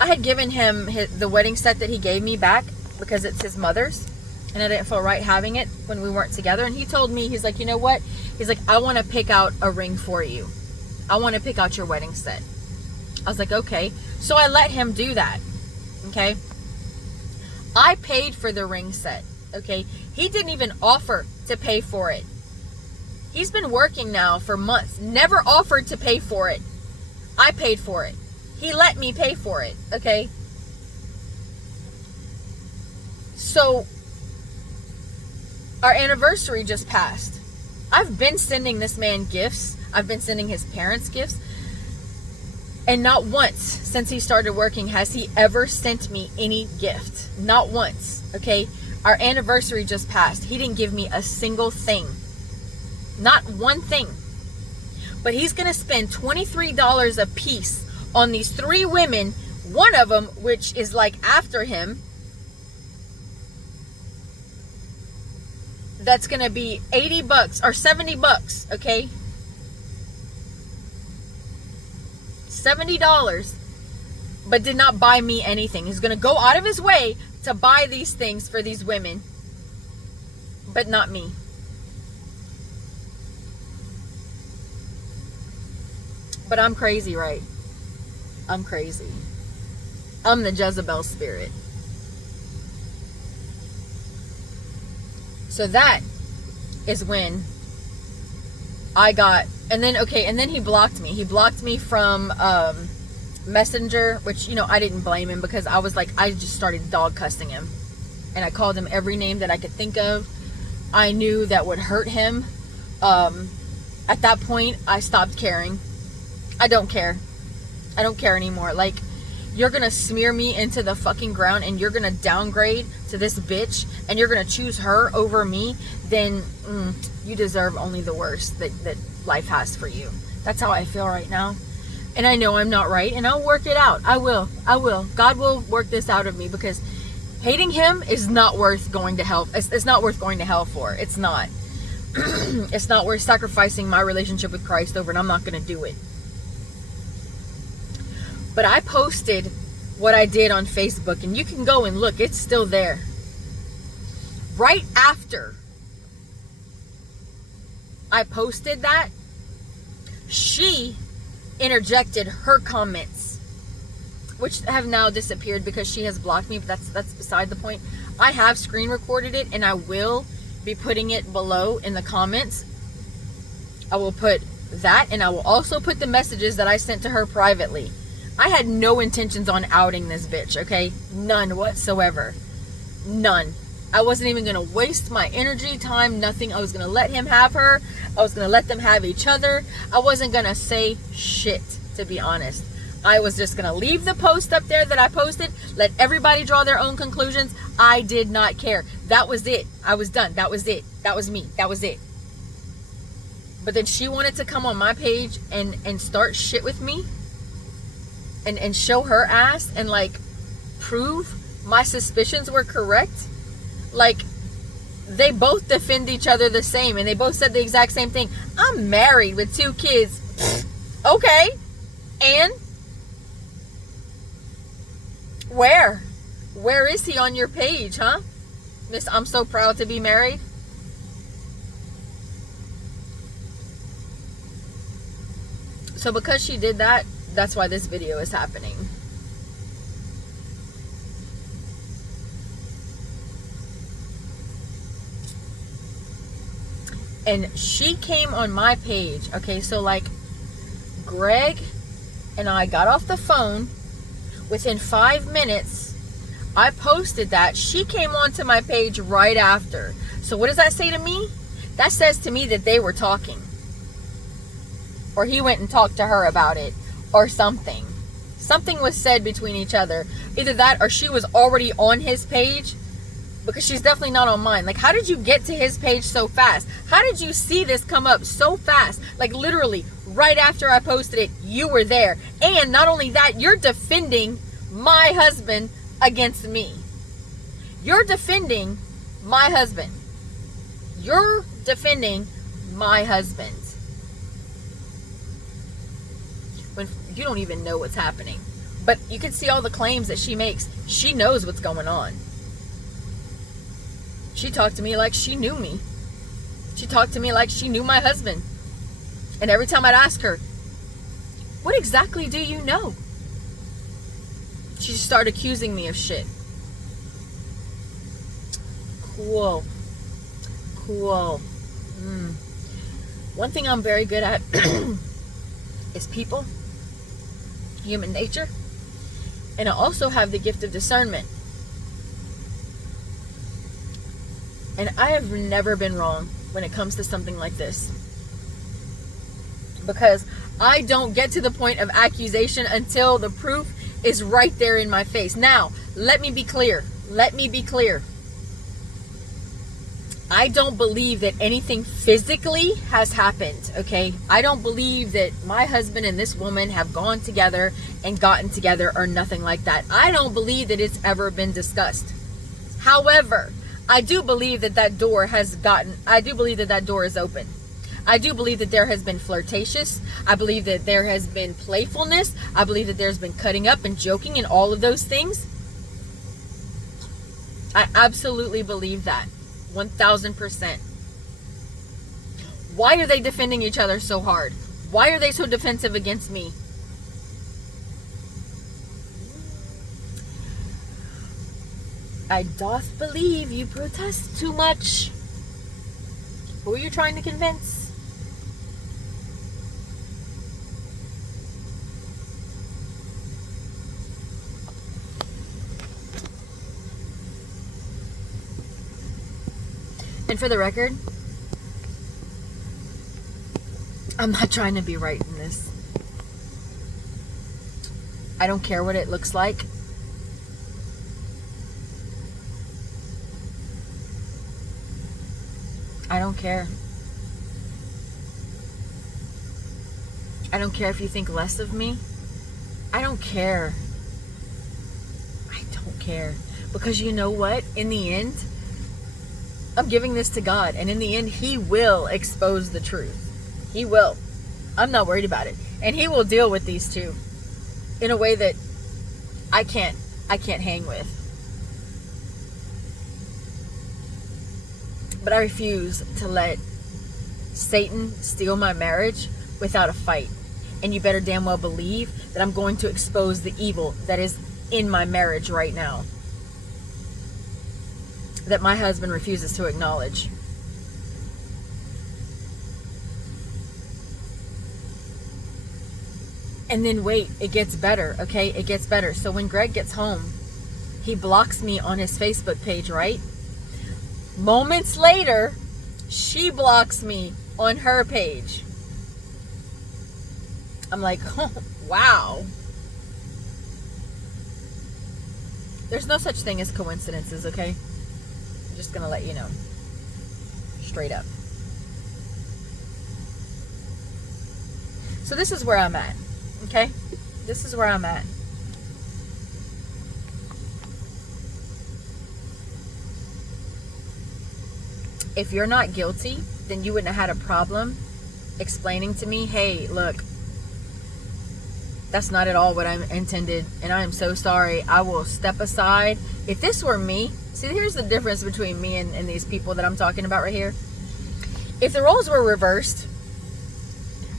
I had given him the wedding set that he gave me back because it's his mother's, and I didn't feel right having it when we weren't together. And he told me, he's like, you know what? He's like, I want to pick out a ring for you. I want to pick out your wedding set. I was like, okay. So I let him do that. Okay? I paid for the ring set. Okay? He didn't even offer to pay for it. He's been working now for months. Never offered to pay for it. I paid for it. He let me pay for it. Okay? So, our anniversary just passed. I've been sending this man gifts. I've been sending his parents gifts. And not once since he started working has he ever sent me any gift. Not once. Okay? Our anniversary just passed. He didn't give me a single thing. Not one thing. But he's going to spend $23 a piece on these 3 women. One of them, which is like after him, that's going to be $80 or $70, okay? $70, but did not buy me anything. He's going to go out of his way to buy these things for these women, but not me. But I'm crazy, right? I'm crazy. I'm the Jezebel spirit. So that is when I got, and then he blocked me. He blocked me from Messenger, which, I didn't blame him, because I was like, I just started dog cussing him. And I called him every name that I could think of. I knew that would hurt him. At that point, I stopped caring. I don't care. I don't care anymore. Like, you're going to smear me into the fucking ground and you're going to downgrade to this bitch and you're going to choose her over me, then you deserve only the worst that life has for you. That's how I feel right now. And I know I'm not right, and I'll work it out. I will. God will work this out of me, because hating him is not worth going to hell. It's not worth going to hell for. It's not. It's not worth sacrificing my relationship with Christ over, and I'm not going to do it. But I posted what I did on Facebook, and you can go and look. It's still there. Right after I posted that, she interjected her comments, which have now disappeared because she has blocked me, but that's beside the point. I have screen recorded it, and I will be putting it below in the comments. I will put that, and I will also put the messages that I sent to her privately. I had no intentions on outing this bitch, okay? None whatsoever. None. I wasn't even going to waste my energy, time, nothing. I was going to let him have her. I was going to let them have each other. I wasn't going to say shit, to be honest. I was just going to leave the post up there that I posted. Let everybody draw their own conclusions. I did not care. That was it. I was done. That was it. That was me. That was it. But then she wanted to come on my page and start shit with me. And show her ass and like prove my suspicions were correct. Like, they both defend each other the same, and they both said the exact same thing. I'm married with 2 kids. Okay. And where is he on your page, huh? Miss, I'm so proud to be married. So because she did that, that's why this video is happening. And she came on my page. Okay, so like Greg and I got off the phone. Within 5 minutes, I posted that. She came onto my page right after. So what does that say to me? That says to me that they were talking. Or he went and talked to her about it. Or something. Something was said between each other. Either that or she was already on his page. Because she's definitely not on mine. Like, how did you get to his page so fast? How did you see this come up so fast? Like, literally, right after I posted it, you were there. And not only that, you're defending my husband against me. You're defending my husband. You're defending my husband. When you don't even know what's happening. But you can see all the claims that she makes. She knows what's going on. She talked to me like she knew me. She talked to me like she knew my husband. And every time I'd ask her, what exactly do you know? She just started accusing me of shit. Cool. One thing I'm very good at is people, human nature, and I also have the gift of discernment. And I have never been wrong when it comes to something like this. Because I don't get to the point of accusation until the proof is right there in my face. Now, let me be clear. I don't believe that anything physically has happened, okay? I don't believe that my husband and this woman have gone together and gotten together or nothing like that. I don't believe that it's ever been discussed. However, I do believe that that door is open. I do believe that there has been flirtatious. I believe that there has been playfulness. I believe that there's been cutting up and joking and all of those things. I absolutely believe that. 1000%. Why are they defending each other so hard? Why are they so defensive against me? I doth believe you protest too much. Who are you trying to convince? And for the record, I'm not trying to be right in this. I don't care what it looks like. I don't care. I don't care if you think less of me. I don't care. I don't care. Because you know what? In the end, I'm giving this to God. And in the end, He will expose the truth. He will. I'm not worried about it. And He will deal with these two in a way that I can't hang with. But I refuse to let Satan steal my marriage without a fight. And you better damn well believe that I'm going to expose the evil that is in my marriage right now, that my husband refuses to acknowledge. And then wait, it gets better, okay? It gets better. So when Greg gets home, he blocks me on his Facebook page, right? Moments later, she blocks me on her page. I'm like, oh, wow. There's no such thing as coincidences, okay? I'm just gonna let you know. Straight up. So this is where I'm at, okay? This is where I'm at. If you're not guilty, then you wouldn't have had a problem explaining to me, hey, look, that's not at all what I intended, and I am so sorry. I will step aside. If this were me, see, here's the difference between me and these people that I'm talking about right here. If the roles were reversed,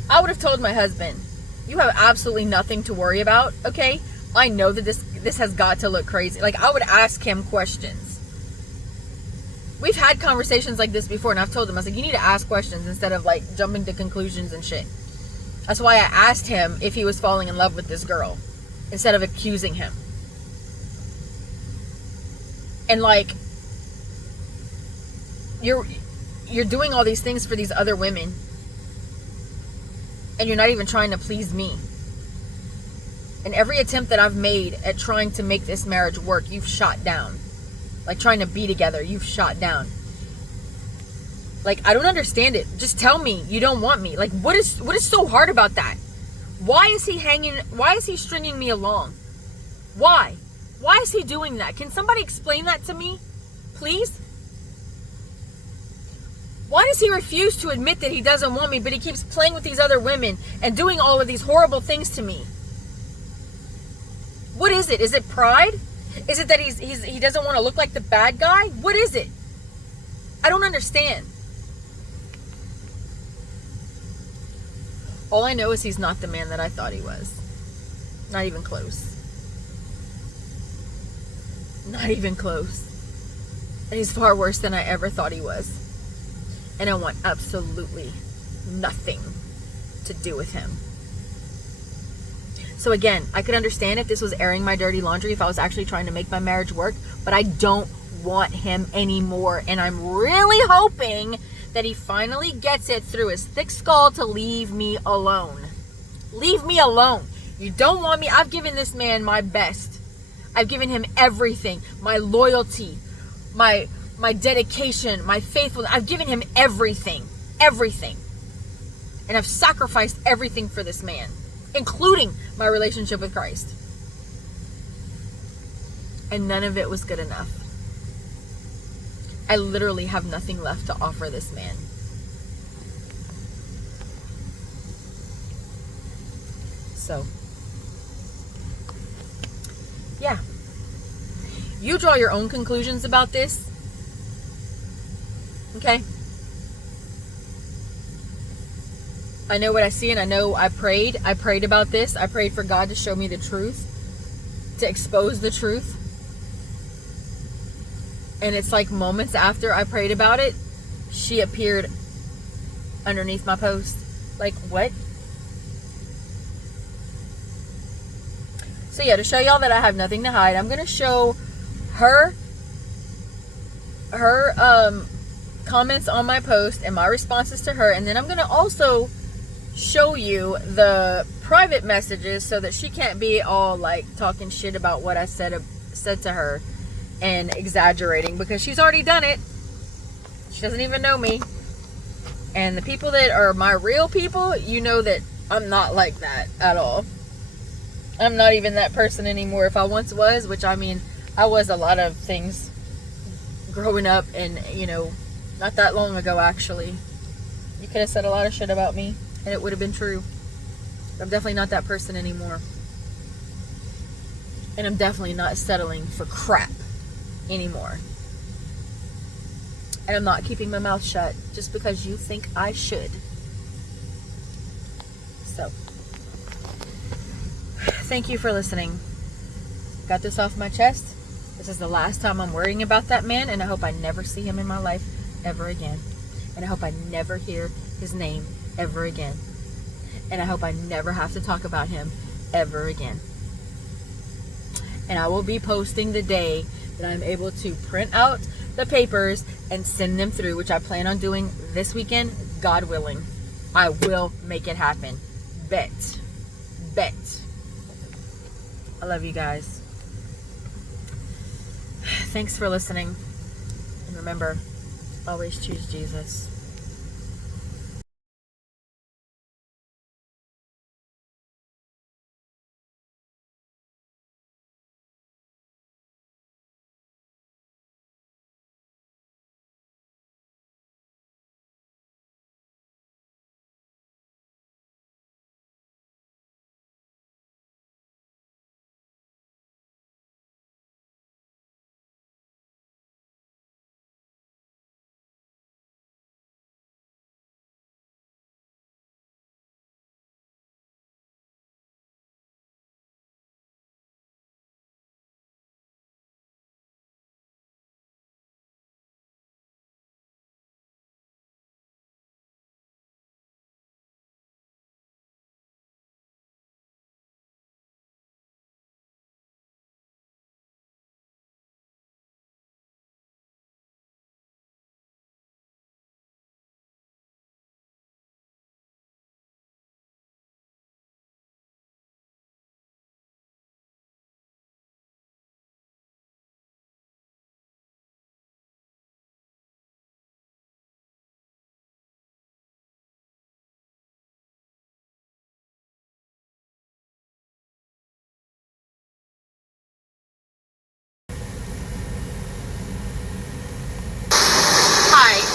I would have told my husband, you have absolutely nothing to worry about, okay? I know that this has got to look crazy. Like, I would ask him questions. We've had conversations like this before, and I've told him, I was like, you need to ask questions instead of like jumping to conclusions and shit. That's why I asked him if he was falling in love with this girl instead of accusing him. And like, you're doing all these things for these other women, and you're not even trying to please me. And every attempt that I've made at trying to make this marriage work, you've shot down. Like trying to be together, you've shot down. Like, I don't understand it. Just tell me you don't want me. Like, what is so hard about that? Why is he stringing me along? Why is he doing that? Can somebody explain that to me, please? Why does he refuse to admit that he doesn't want me, but he keeps playing with these other women and doing all of these horrible things to me? What is it? Is it pride? Is it that he doesn't want to look like the bad guy? What is it? I don't understand. All I know is he's not the man that I thought he was. Not even close. Not even close. And he's far worse than I ever thought he was. And I want absolutely nothing to do with him. So again, I could understand if this was airing my dirty laundry, if I was actually trying to make my marriage work, but I don't want him anymore. And I'm really hoping that he finally gets it through his thick skull to leave me alone. Leave me alone. You don't want me. I've given this man my best. I've given him everything. My loyalty, my dedication, my faithfulness. I've given him everything. Everything. And I've sacrificed everything for this man, including my relationship with Christ. And none of it was good enough. I literally have nothing left to offer this man. So, yeah. You draw your own conclusions about this. Okay? I know what I see, and I know I prayed about this. I prayed for God to show me the truth, to expose the truth. And it's like moments after I prayed about it, she appeared underneath my post. Like, what? So yeah, to show y'all that I have nothing to hide, I'm going to show her comments on my post and my responses to her. And then I'm going to also show you the private messages so that she can't be all like talking shit about what I said to her and exaggerating, because she's already done it. She doesn't even know me. And the people that are my real people, you know that I'm not like that at all. I'm not even that person anymore. If I once was, which I mean, I was a lot of things growing up, and not that long ago actually. You could have said a lot of shit about me and it would have been true. I'm definitely not that person anymore. And I'm definitely not settling for crap anymore. And I'm not keeping my mouth shut just because you think I should. So, thank you for listening. Got this off my chest. This is the last time I'm worrying about that man, and I hope I never see him in my life ever again. And I hope I never hear his name ever again. And I hope I never have to talk about him ever again. And I will be posting the day that I'm able to print out the papers and send them through, which I plan on doing this weekend, God willing. I will make it happen. Bet. I love you guys. Thanks for listening. And remember, always choose Jesus.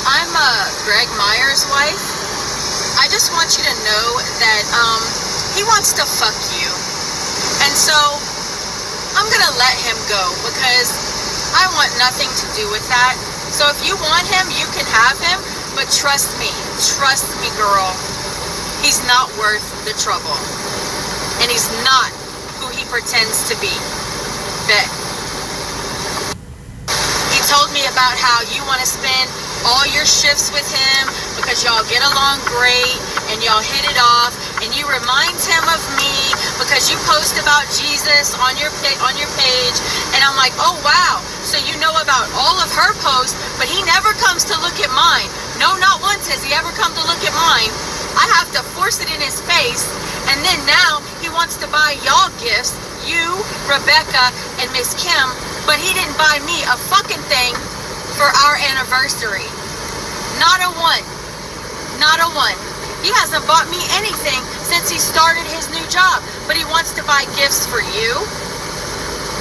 I'm Greg Meyer's wife. I just want you to know that he wants to fuck you. And so I'm going to let him go because I want nothing to do with that. So if you want him, you can have him. But trust me, girl, he's not worth the trouble. And he's not who he pretends to be. Bet. He told me about how you want to spend all your shifts with him because y'all get along great and y'all hit it off, and you remind him of me because you post about Jesus on your page. And I'm like, oh wow, so you know about all of her posts, but he never comes to look at mine. No, not once has he ever come to look at mine. I have to force it in his face, and then now he wants to buy y'all gifts, you, Rebecca, and Miss Kim, but he didn't buy me a fucking thing for our anniversary. Not a one. He hasn't bought me anything since he started his new job, but he wants to buy gifts for you.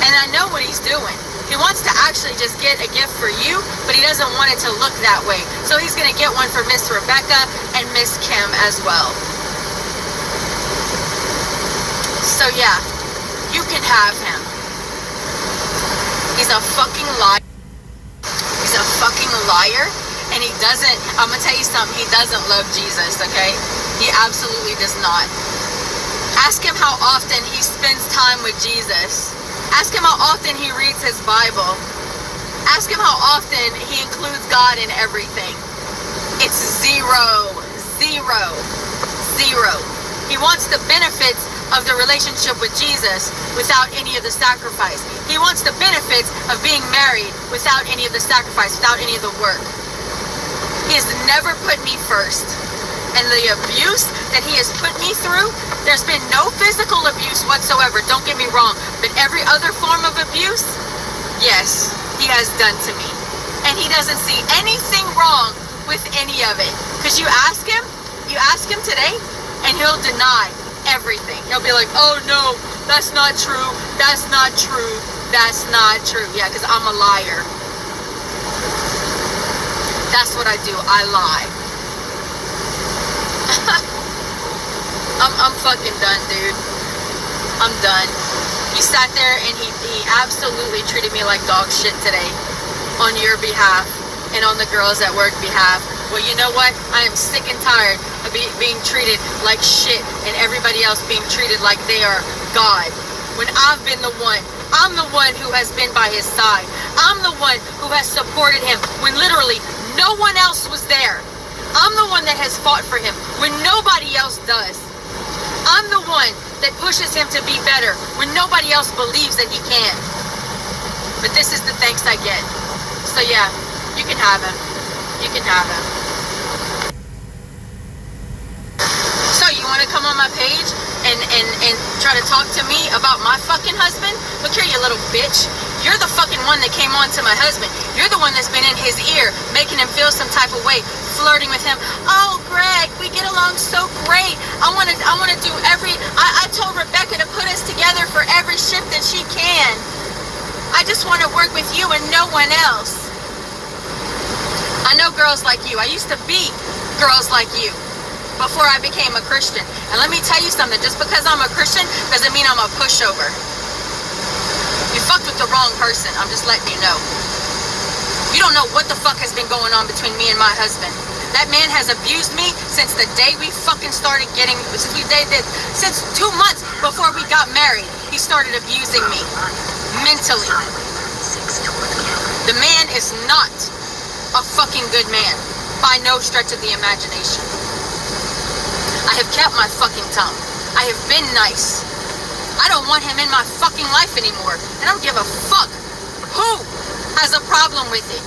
And I know what he's doing. He wants to actually just get a gift for you, but he doesn't want it to look that way. So he's going to get one for Miss Rebecca and Miss Kim as well. So yeah, you can have him. He's a fucking liar. He's a fucking liar, and he doesn't, I'm gonna tell you something, he doesn't love Jesus, okay? He absolutely does not. Ask him how often he spends time with Jesus. Ask him how often he reads his Bible. Ask him how often he includes God in everything. It's zero. He wants the benefits of the relationship with Jesus without any of the sacrifice. He wants the benefits of being married without any of the sacrifice, without any of the work. He has never put me first. And the abuse that he has put me through, there's been no physical abuse whatsoever, don't get me wrong, but every other form of abuse, yes, he has done to me. And he doesn't see anything wrong with any of it. Because you ask him today, and he'll deny everything. He'll be like, oh no, that's not true, that's not true, that's not true. Yeah, because I'm a liar. That's what I do, I lie. I'm fucking done, dude. I'm done. He sat there and he absolutely treated me like dog shit today on your behalf and on the girls at work behalf. Well, you know what? I am sick and tired of being treated like shit and everybody else being treated like they are God. When I've been the one, I'm the one who has been by his side. I'm the one who has supported him when literally no one else was there. I'm the one that has fought for him when nobody else does. I'm the one that pushes him to be better when nobody else believes that he can. But this is the thanks I get. So yeah, You can have him. You can have him. So you want to come on my page and try to talk to me about my fucking husband? Look here, you little bitch. You're the fucking one that came on to my husband. You're the one that's been in his ear, making him feel some type of way, flirting with him. Oh, Greg, we get along so great. I want to do I told Rebecca to put us together for every shift that she can. I just want to work with you and no one else. I know girls like you. I used to be girls like you before I became a Christian. And let me tell you something. Just because I'm a Christian doesn't mean I'm a pushover. You fucked with the wrong person. I'm just letting you know. You don't know what the fuck has been going on between me and my husband. That man has abused me since the day we fucking started getting, since 2 months before we got married. He started abusing me mentally. The man is not a fucking good man by no stretch of the imagination. I have kept my fucking tongue. I have been nice. I don't want him in my fucking life anymore. I don't give a fuck who has a problem with it.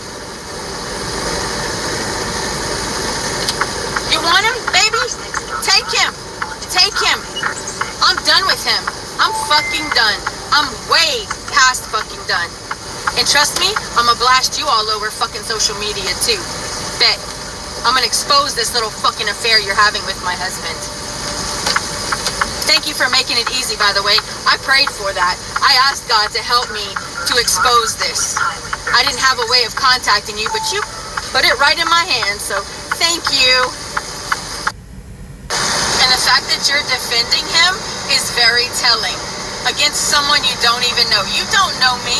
You want him, baby? Take him. Take him. I'm done with him. I'm fucking done. I'm way past fucking done. And trust me, I'm gonna blast you all over fucking social media too. Bet. I'm gonna expose this little fucking affair you're having with my husband. Thank you for making it easy, by the way. I prayed for that. I asked God to help me to expose this. I didn't have a way of contacting you, but you put it right in my hands, so thank you. And the fact that you're defending him is very telling. Against someone you don't even know. You don't know me,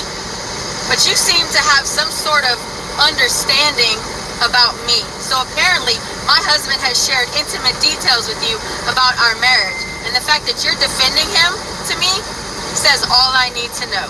but you seem to have some sort of understanding about me. So apparently, my husband has shared intimate details with you about our marriage. And the fact that you're defending him, to me, says all I need to know.